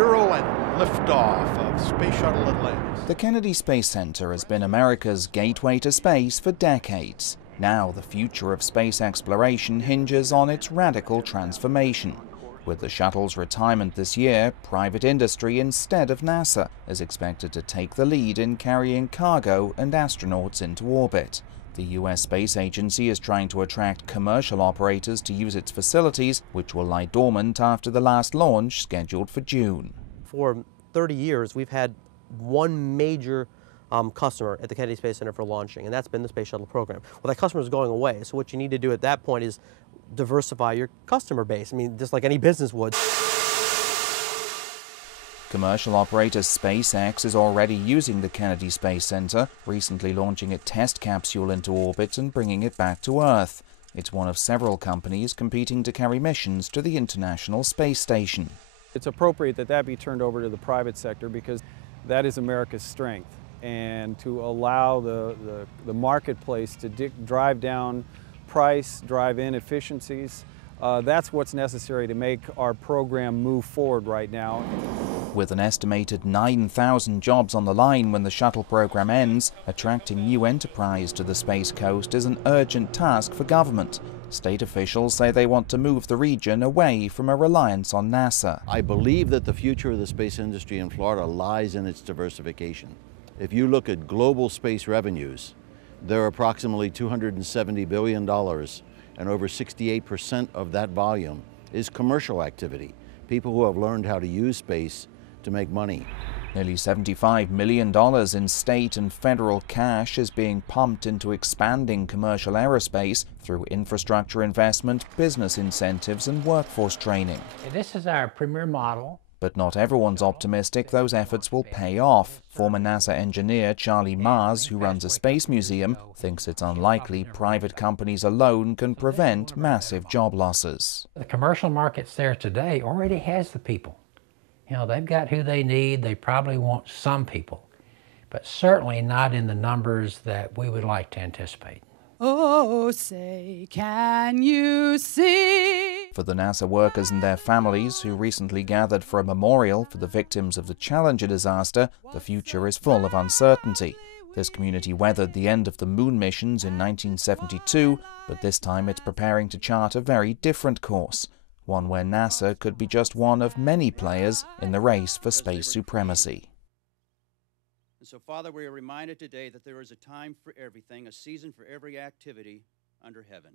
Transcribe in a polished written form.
zero and liftoff of Space Shuttle Atlantis. The Kennedy Space Center has been America's gateway to space for decades. Now the future of space exploration hinges on its radical transformation. With the shuttle's retirement this year, private industry instead of NASA is expected to take the lead in carrying cargo and astronauts into orbit. The U.S. Space Agency is trying to attract commercial operators to use its facilities, which will lie dormant after the last launch scheduled for June. For 30 years, we've had one major customer at the Kennedy Space Center for launching, and that's been the Space Shuttle program. Well, that customer is going away, so what you need to do at that point is diversify your customer base. I mean, just like any business would. Commercial operator SpaceX is already using the Kennedy Space Center, recently launching a test capsule into orbit and bringing it back to Earth. It's one of several companies competing to carry missions to the International Space Station. It's appropriate that that be turned over to the private sector because that is America's strength, and to allow the marketplace to drive down price, drive in efficiencies, that's what's necessary to make our program move forward right now. With an estimated 9,000 jobs on the line when the shuttle program ends, attracting new enterprise to the Space Coast is an urgent task for government. State officials say they want to move the region away from a reliance on NASA. I believe that the future of the space industry in Florida lies in its diversification. If you look at global space revenues, they're approximately $270 billion, and over 68% of that volume is commercial activity. People who have learned how to use space to make money. Nearly $75 million in state and federal cash is being pumped into expanding commercial aerospace through infrastructure investment, business incentives, and workforce training. This is our premier model. But not everyone's optimistic those efforts will pay off. Former NASA engineer Charlie Mars, who runs a space museum, thinks it's unlikely private companies alone can prevent massive job losses. The commercial markets there today already has the people. You know, they've got who they need. They probably want some people, but certainly not in the numbers that we would like to anticipate. Oh, say, can you see? For the NASA workers and their families who recently gathered for a memorial for the victims of the Challenger disaster, the future is full of uncertainty. This community weathered the end of the moon missions in 1972, but this time it's preparing to chart a very different course, one where NASA could be just one of many players in the race for space supremacy. And so, Father, we are reminded today that there is a time for everything, a season for every activity under heaven.